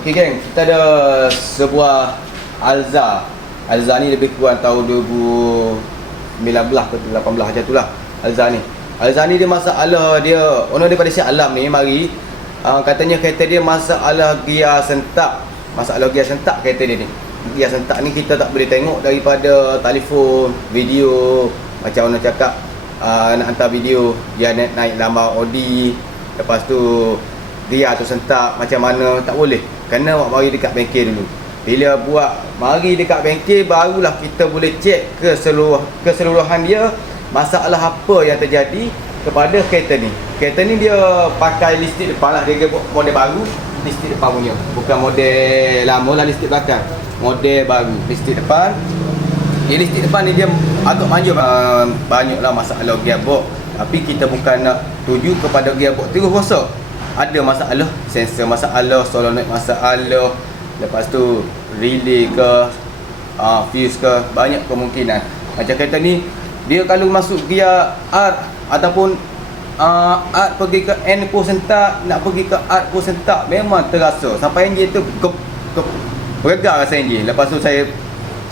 Okey geng, kita ada sebuah Alza. Alza ni lebih kurang tahun 2019 ke 18 macam tu lah. Alza ni dia masalah dia ono daripada Shah Alam ni mari katanya kereta dia masalah gear sentak. Masalah gear sentak kereta dia ni. Gear sentak ni kita tak boleh tengok daripada telefon, video. Macam orang cakap nak hantar video dia naik lambang Audi, lepas tu gear tu sentak macam mana, tak boleh. Kena awak mari dekat bengkel dulu. Bila buat mari dekat bengkel barulah kita boleh cek keseluruhan dia masalah apa yang terjadi kepada kereta ni. Kereta ni dia pakai listrik depan lah, dia buat model baru listrik depan punya. Bukan model lama lah listrik belakang. Model baru listrik depan. Listrik depan ni dia agak manja, banyaklah masalah gearbox. Tapi kita bukan nak tuju kepada gearbox terus rosak. Ada masalah sensor, masalah solenoid, masalah lepas tu relay ke fuse ke, banyak kemungkinan. Macam kereta ni dia kalau masuk gear art ataupun art pergi ke N pun sentak, nak pergi ke art pun sentak, memang terasa sampai enjin tu bergegar rasa enjin. Lepas tu saya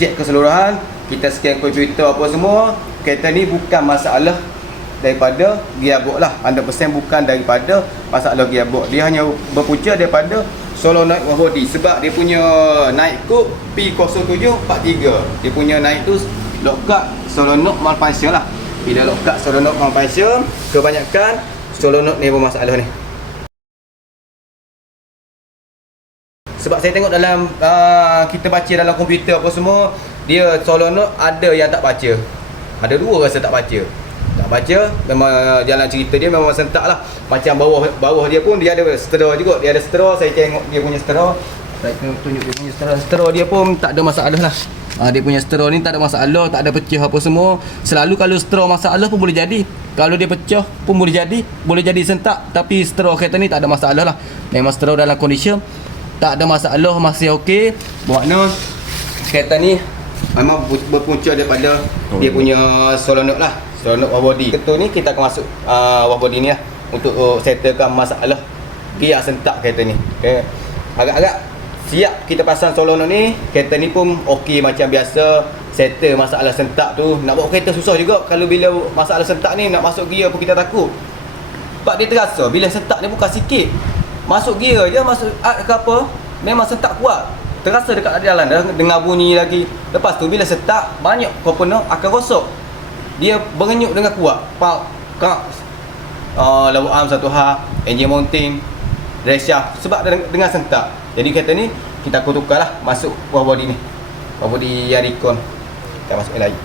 cek keseluruhan, kita scan komputer apa semua, kereta ni bukan masalah daripada gearbox lah, 100% bukan daripada masalah gearbox. Dia hanya berpunca daripada solenoid wah body. Sebab dia punya naik kod P0743, dia punya naik tu lockup solenoid malfunction lah. Bila lockup solenoid malfunction, kebanyakan solenoid ni bermasalah ni. Sebab saya tengok dalam kita baca dalam komputer apa semua, dia solenoid ada yang tak baca, ada dua rasa tak baca. Tak baca, memang jalan cerita dia memang sentak lah. Macam bawah dia pun dia ada straw juga. Dia ada straw, saya tengok dia punya straw. Saya tunjuk dia punya straw. Straw dia pun tak ada masalah lah. Dia punya straw ni tak ada masalah, tak ada pecah apa semua. Selalu kalau straw masalah pun boleh jadi. Kalau dia pecah pun boleh jadi sentak. Tapi straw kereta ni tak ada masalah lah. Memang straw dalam condition tak ada masalah, masih okey. Makna kereta ni memang berpunca daripada dia punya solenoid lah. Solenoid wah body. Ketua ni kita akan masuk wah body ni lah untuk settlekan masalah gear sentak kereta ni. Okay. Agak-agak siap kita pasang solenoid ni. Kereta ni pun okey macam biasa. Settle masalah sentak tu. Nak bawa kereta susah juga. Kalau bila masalah sentak ni nak masuk gear pun kita takut. Sebab dia terasa bila sentak ni bukan sikit. Masuk gear je, masuk art ke apa, memang sentak kuat. Terasa dekat jalan dah, dengar bunyi lagi. Lepas tu bila sentak, banyak komponen akan rosak. Dia berenyuk dengan kuat. Pak, kak, level arm satu hal, engine mounting, drive shaft. Sebab dengan sentak. Jadi kereta ni kita tukar lah masuk wah body ni. Wah body yang recon. Kita masuk lagi.